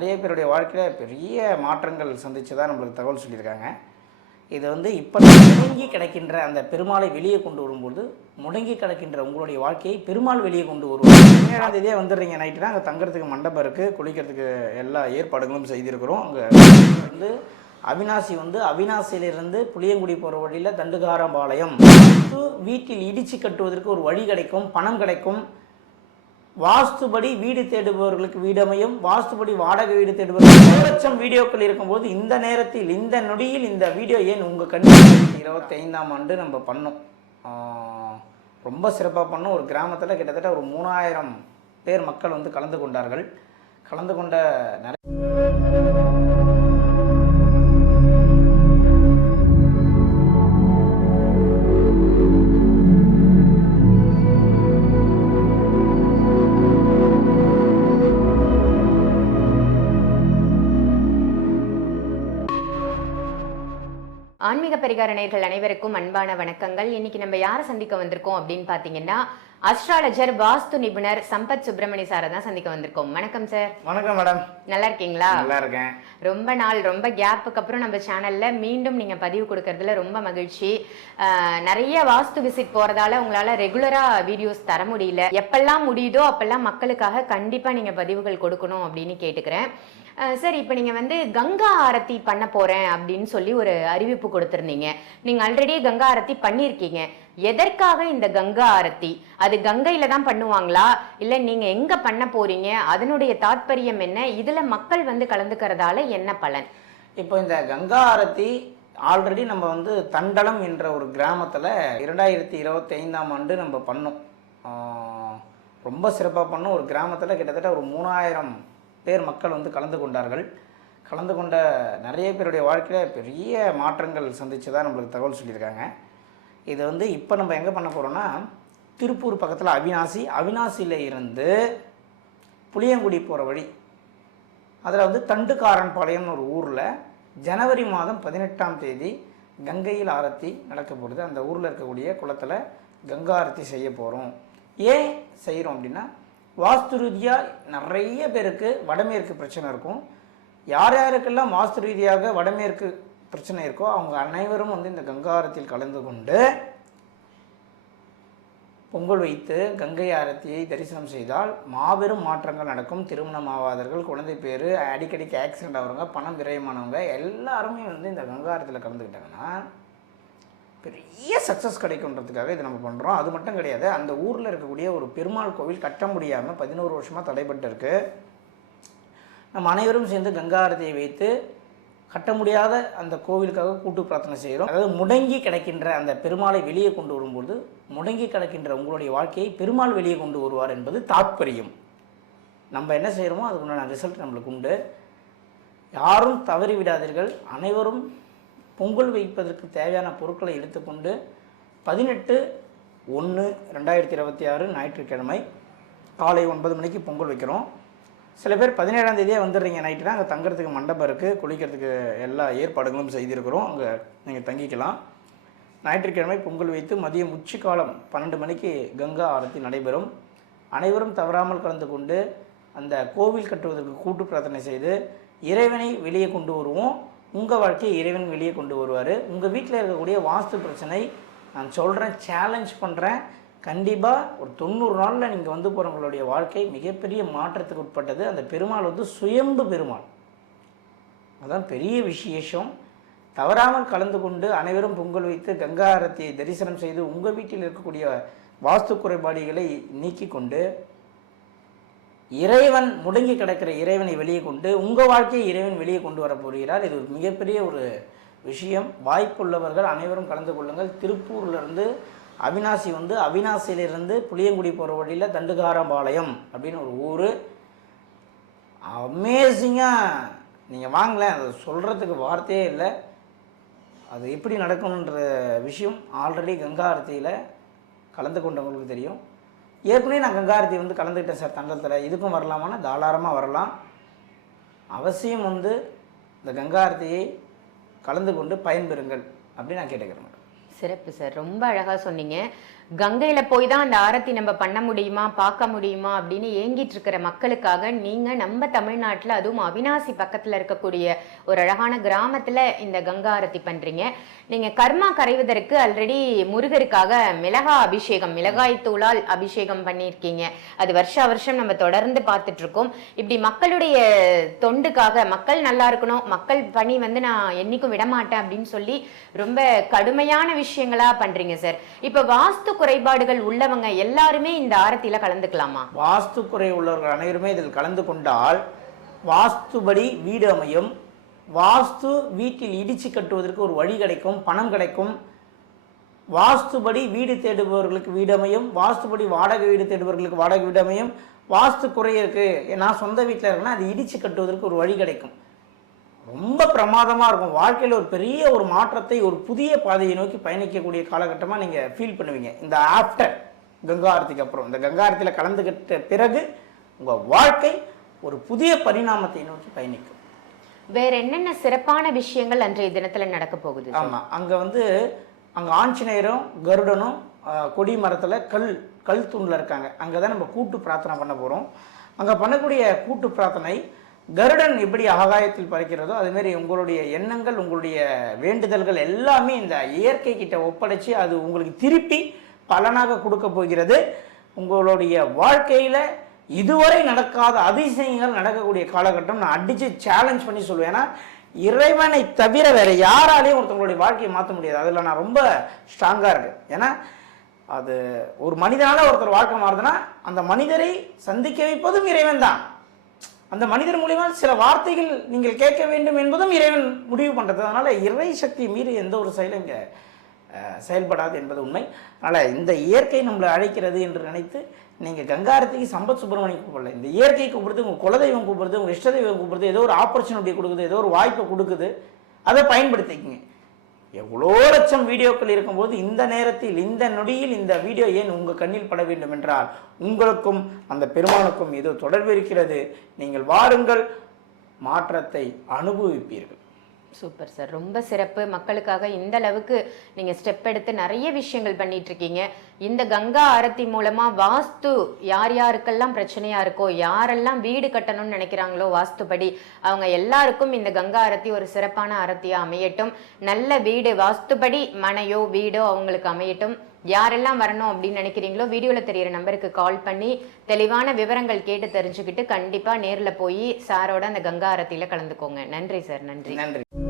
நிறைய பேருடைய வாழ்க்கையில் பெரிய மாற்றங்கள் சந்தித்து தான் நம்மளுக்கு தகவல் சொல்லியிருக்காங்க. இது வந்து இப்போ முடங்கி கிடக்கின்ற அந்த பெருமாளை வெளியே கொண்டு வரும்போது முடங்கி கிடக்கின்ற உங்களுடைய வாழ்க்கையை பெருமாள் வெளியே கொண்டு வருவோம் பதினேழாம் தேதியே வந்துடுறீங்க நைட்டுனா அங்கே தங்குறதுக்கு மண்டபம் இருக்குது குளிக்கிறதுக்கு எல்லா ஏற்பாடுகளும் செய்திருக்கிறோம். அங்கே வந்து அவினாசி வந்து அவினாசியிலிருந்து புளியங்குடி போகிற வழியில் தண்டுகாரம்பாளையம். வீட்டில் இடிச்சு கட்டுவதற்கு ஒரு வழி கிடைக்கும் பணம் கிடைக்கும். வாஸ்துபடி வீடு தேடுபவர்களுக்கு வீடமையும் வாஸ்துபடி வாடகை வீடு தேடுபவர்கள் லட்சம் வீடியோக்கள் இருக்கும்போது இந்த நேரத்தில் இந்த நொடியில் இந்த வீடியோ ஏன் உங்கள் கண்டிப்பாக இருபத்தி ஐந்தாம் ஆண்டு நம்ம பண்ணோம். ரொம்ப சிறப்பாக பண்ணோம். ஒரு கிராமத்தில் கிட்டத்தட்ட ஒரு மூணாயிரம் பேர் மக்கள் வந்து கலந்து கொண்டார்கள். கலந்து கொண்ட நிறைய ஆன்மீக பரிகார அனைவருக்கும் அன்பான வணக்கங்கள். இன்னைக்கு நம்ம யாரை சந்திக்க வந்திருக்கோம் அப்படின்னு பார்த்தீங்கன்னா அஸ்ட்ராலஜர் வாஸ்து நிபுணர் சம்பத் சுப்பிரமணி சாரை தான் சந்திக்க வந்திருக்கோம். வணக்கம் சார். வணக்கம் மேடம். நல்லா இருக்கீங்களா? நல்லா இருக்கேன். ரொம்ப நாள் ரொம்ப கேப்புக்கு அப்புறம் நம்ம சேனல்ல மீண்டும் நீங்க பதிவு கொடுக்கறதுல ரொம்ப மகிழ்ச்சி. நிறைய வாஸ்து விசிட் போறதால உங்களால ரெகுலரா வீடியோஸ் தர முடியல. எப்பெல்லாம் முடியுதோ அப்பெல்லாம் மக்களுக்காக கண்டிப்பா நீங்க பதிவுகள் கொடுக்கணும் அப்படின்னு கேட்டுக்கிறேன். சரி இப்போ நீங்க வந்து கங்கா ஆரத்தி பண்ண போறேன் அப்படின்னு சொல்லி ஒரு அறிவிப்பு கொடுத்திருந்தீங்க. நீங்க ஆல்ரெடி கங்கா ஆரத்தி பண்ணியிருக்கீங்க. எதற்காக இந்த கங்கா ஆரத்தி? அது கங்கையில தான் பண்ணுவாங்களா? இல்ல நீங்க எங்க பண்ண போறீங்க? அதனுடைய தாத்பரியம் என்ன? இதுல மக்கள் வந்து கலந்துக்கிறதால என்ன பலன்? இப்போ இந்த கங்கா ஆரத்தி ஆல்ரெடி நம்ம வந்து தண்டலம் என்ற ஒரு கிராமத்தில் இரண்டாயிரத்தி இருபத்தி ஐந்தாம் ஆண்டு நம்ம பண்ணோம். ரொம்ப சிறப்பாக பண்ணோம். ஒரு கிராமத்தில் கிட்டத்தட்ட ஒரு மூணாயிரம் பேர் மக்கள் வந்து கலந்து கொண்டார்கள். கலந்து கொண்ட நிறைய பேருடைய வாழ்க்கையில் பெரிய மாற்றங்கள் சந்தித்து தான் நம்மளுக்கு தகவல் சொல்லியிருக்காங்க. இது வந்து இப்போ நம்ம எங்கே பண்ண போகிறோம்னா திருப்பூர் பக்கத்தில் அவினாசி அவினாசியில் இருந்து புளியங்குடி போகிற வழி. அதில் வந்து தண்டுக்காரன்பாளையம்னு ஒரு ஊரில் ஜனவரி மாதம் பதினெட்டாம் தேதி கங்கையில் ஆரத்தி நடக்க போகிறது அந்த ஊரில் இருக்கக்கூடிய குளத்தில் கங்கா ஆரத்தி செய்ய போகிறோம் ஏன் செய்கிறோம் அப்படின்னா வாஸ்து ரீதியாக நிறைய பேருக்கு வடமேற்கு பிரச்சனை இருக்கும். யார் யாருக்கெல்லாம் வாஸ்து ரீதியாக வடமேற்கு பிரச்சனை இருக்கோ அவங்க அனைவரும் வந்து இந்த கங்காரத்தில் கலந்து கொண்டு பொங்கல் வைத்து கங்கை ஆரத்தியை தரிசனம் செய்தால் மாபெரும் மாற்றங்கள் நடக்கும். திருமணம் ஆவாதர்கள் குழந்தை பேர் அடிக்கடிக்கு ஆக்சிடென்ட் ஆகிறவங்க பணம் விரயமானவங்க எல்லாருமே வந்து இந்த கங்காரத்தில் கலந்துக்கிட்டாங்கன்னா பெரிய சக்ஸஸ் கிடைக்குன்றதுக்காக இதை நம்ம பண்ணுறோம் அது மட்டும் கிடையாது அந்த ஊரில் இருக்கக்கூடிய ஒரு பெருமாள் கோவில் கட்ட முடியாமல் பதினோரு வருஷமாக தடைபட்டு இருக்கு. நம்ம அனைவரும் சேர்ந்து கங்கா ஆரத்தியை வைத்து கட்ட முடியாத அந்த கோவிலுக்காக கூட்டு பிரார்த்தனை செய்கிறோம். அதாவது முடங்கி கிடக்கின்ற அந்த பெருமாளை வெளியே கொண்டு வரும்போது முடங்கி கிடக்கின்ற உங்களுடைய வாழ்க்கையை பெருமாள் வெளியே கொண்டு வருவார் என்பது தாத்பரியம். நம்ம என்ன செய்கிறோமோ அதுக்குண்டான ரிசல்ட் நம்மளுக்கு உண்டு. யாரும் தவறி விடாதீர்கள். அனைவரும் பொங்கல் வைப்பதற்கு தேவையான பொருட்களை எடுத்துக்கொண்டு பதினெட்டு ஒன்று ரெண்டாயிரத்தி இருபத்தி ஆறு ஞாயிற்றுக்கிழமை காலை ஒன்பது மணிக்கு பொங்கல் வைக்கிறோம். சில பேர் பதினேழாம் தேதியே வந்துடுறீங்க நைட்டுனா அங்கே தங்குறதுக்கு மண்டபம் இருக்குது குளிக்கிறதுக்கு எல்லா ஏற்பாடுகளும் செய்திருக்கிறோம். அங்கே நீங்கள் தங்கிக்கலாம். ஞாயிற்றுக்கிழமை பொங்கல் வைத்து மதியம் உச்சிக்காலம் பன்னெண்டு மணிக்கு கங்கா ஆரத்தி நடைபெறும். அனைவரும் தவறாமல் கலந்து கொண்டு அந்த கோவில் கட்டுவதற்கு கூட்டு பிரார்த்தனை செய்து இறைவனை வெளியே கொண்டு வருவோம். உங்கள் வாழ்க்கையை இறைவன் வெளியே கொண்டு வருவார். உங்கள் வீட்டில் இருக்கக்கூடிய வாஸ்து பிரச்சனை நான் சொல்கிறேன் சேலஞ்ச் பண்ணுறேன் கண்டிப்பாக ஒரு தொண்ணூறு நாளில் நீங்கள் வந்து போகிறவங்களுடைய வாழ்க்கை மிகப்பெரிய மாற்றத்துக்கு உட்பட்டது. அந்த பெருமாள் வந்து சுயம்பு பெருமாள். அதுதான் பெரிய விசேஷம். தவறாமல் கலந்து கொண்டு அனைவரும் பொங்கல் வைத்து கங்காரத்தை தரிசனம் செய்து உங்கள் வீட்டில் இருக்கக்கூடிய வாஸ்து குறைபாடுகளை நீக்கி கொண்டு இறைவன் முடங்கி கிடக்கிற இறைவனை வெளியே கொண்டு உங்கள் வாழ்க்கையை இறைவன் வெளியே கொண்டு வர போகிறார். இது ஒரு மிகப்பெரிய ஒரு விஷயம். வாய்ப்புள்ளவர்கள் அனைவரும் கலந்து கொள்ளுங்கள். திருப்பூர்லேருந்து அவினாசி வந்து அவினாசியிலிருந்து புளியங்குடி போகிற வழியில் தண்டுகாரம்பாளையம் அப்படின்னு ஒரு ஊர். அமேசிங்காக நீங்கள் வாங்கலேன் அதை சொல்கிறதுக்கு வார்த்தையே இல்லை. அது எப்படி நடக்கணுன்ற விஷயம் ஆல்ரெடி கங்கா ஆரத்தியில் கலந்து கொண்டவங்களுக்கு தெரியும். ஏற்கனவே நான் கங்கா ஆரத்தி வந்து கலந்துக்கிட்டேன் சார் தண்டத்தில் இதுக்கும் வரலாமான்னா தாராளமாக வரலாம். அவசியம் வந்து இந்த கங்கா ஆரத்தியை கலந்து கொண்டு பயன்பெறுங்கள் அப்படின்னு நான் கேட்டுக்கிறேன் சிறப்பு சார். ரொம்ப அழகாக சொன்னீங்க. கங்கையில போய் தான் அந்த ஆரத்தி நம்ம பண்ண முடியுமா பார்க்க முடியுமா அப்படின்னு ஏங்கிட்டு இருக்கிற மக்களுக்காக நீங்க நம்ம தமிழ்நாட்டில் அதுவும் அவினாசி பக்கத்துல இருக்கக்கூடிய ஒரு அழகான கிராமத்துல இந்த கங்கா ஆரத்தி பண்றீங்க. நீங்க கர்மா கரைவதற்கு ஆல்ரெடி முருகருக்காக மிளகா அபிஷேகம் மிளகாய் தூளால் அபிஷேகம் பண்ணியிருக்கீங்க. அது வருஷா வருஷம் நம்ம தொடர்ந்து பார்த்துட்டு இருக்கோம். இப்படி மக்களுடைய தொண்டுக்காக மக்கள் நல்லா இருக்கணும் மக்கள் பணி வந்து நான் என்னைக்கும் விடமாட்டேன் அப்படின்னு சொல்லி ரொம்ப கடுமையான விஷயங்களா பண்றீங்க சார். இப்ப வாஸ்து குறைபாடுகள் உள்ளவங்க எல்லாருமே இந்த ஆரத்தியில கலந்துக்கலாமா? வாஸ்து குறை உள்ளவர்கள் அனைவருமே இதில் கலந்து கொண்டால் வாஸ்துபடி வீடு அமையும். வாஸ்து வீட்டில் இடிச்சு கட்டுவதற்கு ஒரு வழி கிடைக்கும் பணம் கிடைக்கும். வாஸ்துபடி வீடு தேடுபவர்களுக்கு வீடு அமையும். வாஸ்துபடி வாடகை வீடு தேடுபவர்களுக்கு வாடகை வீடு அமையும். வாஸ்து குறை இருக்கு. நான் சொந்த வீட்டில் இருக்கேன்னா அது இடிச்சு கட்டுவதற்கு ஒரு வழி கிடைக்கும். ரொம்ப பிரமாதமாக இருக்கும். வாழ்க்கையில் ஒரு பெரிய ஒரு மாற்றத்தை ஒரு புதிய பாதையை நோக்கி பயணிக்கக்கூடிய காலகட்டமாக நீங்கள் ஃபீல் பண்ணுவீங்க. இந்த ஆஃப்டர் கங்கா ஆரத்திக்கு அப்புறம். இந்த கங்கா ஆரத்தியில் கலந்துக்கிட்ட பிறகு உங்கள் வாழ்க்கை ஒரு புதிய பரிணாமத்தை நோக்கி பயணிக்கும். வேற என்னென்ன சிறப்பான விஷயங்கள் அன்றைய தினத்துல நடக்க போகுது? ஆமாம் அங்கே வந்து அங்கே ஆஞ்சநேயரும் கருடனும் கொடி மரத்தில் கல் கல் தூணில் இருக்காங்க. அங்கே தான் நம்ம கூட்டு பிரார்த்தனை பண்ண போகிறோம் அங்கே பண்ணக்கூடிய கூட்டு பிரார்த்தனை கருடன் எப்படி ஆகாயத்தில் பறக்கிறதோ அதுமாரி உங்களுடைய எண்ணங்கள் உங்களுடைய வேண்டுதல்கள் எல்லாமே இந்த இயற்கை கிட்ட ஒப்படைச்சு அது உங்களுக்கு திருப்பி பலனாக கொடுக்க போகிறது. உங்களுடைய வாழ்க்கையில் இதுவரை நடக்காத அதிசயங்கள் நடக்கக்கூடிய காலகட்டம் நான் அடித்து சேலஞ்ச் பண்ணி சொல்லுவேன் ஏன்னா இறைவனை தவிர வேறு யாராலையும் ஒருத்தவங்களுடைய வாழ்க்கையை மாற்ற முடியாது. அதில் நான் ரொம்ப ஸ்ட்ராங்காக இருக்கேன். ஏன்னா அது ஒரு மனிதனால் ஒருத்தர் வாழ்க்கை மாறுதுன்னா அந்த மனிதரை சந்திக்க வைப்பதும் இறைவன் தான் அந்த மனிதர் மூலியமா சில வார்த்தைகள் நீங்கள் கேட்க வேண்டும் என்பதும் இறைவன் முடிவு பண்ணுறது அதனால் இறை சக்தி மீறி எந்த ஒரு செயலும் இங்கே செயல்படாது என்பது உண்மை. அதனால் இந்த இயற்கை நம்மளை அழைக்கிறது என்று நினைத்து நீங்கள் கங்காரத்துக்கு சம்பத் சுப்பிரமணியம் கூப்பிடல. இந்த இயற்கை கூப்பிடுறது உங்கள் குலதெய்வம் கூப்பிடுறது உங்கள் இஷ்ட தெய்வம் கூப்பிடுறது ஏதோ ஒரு ஆப்பர்ச்சுனிட்டி கொடுக்குது ஏதோ ஒரு வாய்ப்பை கொடுக்குது. அதை பயன்படுத்திக்கிங்க. எவ்வளோ லட்சம் வீடியோக்கள் இருக்கும்போது இந்த நேரத்தில் இந்த நொடியில் இந்த வீடியோ ஏன் உங்கள் கண்ணில் பட வேண்டும் என்றால் உங்களுக்கும் அந்த பெருமானுக்கும் ஏதோ தொடர்பு இருக்கிறது. நீங்கள் வாருங்கள் மாற்றத்தை அனுபவிப்பீர்கள். சூப்பர் சார் ரொம்ப சிறப்பு. மக்களுக்காக இந்த அளவுக்கு நீங்கள் ஸ்டெப் எடுத்து நிறைய விஷயங்கள் பண்ணிட்டு இருக்கீங்க இந்த கங்கா ஆரத்தி மூலமாக வாஸ்து யார் யாருக்கெல்லாம் பிரச்சனையாக இருக்கோ யாரெல்லாம் வீடு கட்டணும்னு நினைக்கிறாங்களோ வாஸ்துபடி அவங்க எல்லாருக்கும் இந்த கங்கா ஆரத்தி ஒரு சிறப்பான ஆரத்தியாக அமையட்டும். நல்ல வீடு வாஸ்துபடி மனையோ வீடோ அவங்களுக்கு அமையட்டும். யாரெல்லாம் வரணும் அப்படின்னு நினைக்கிறீங்களோ வீடியோல தெரியிற நம்பருக்கு கால் பண்ணி தெளிவான விவரங்கள் கேட்டு தெரிஞ்சுக்கிட்டு கண்டிப்பா நேர்ல போய் சாரோட அந்த கங்கா ஆரத்தியில் கலந்துக்கோங்க. நன்றி சார் நன்றி. நன்றி.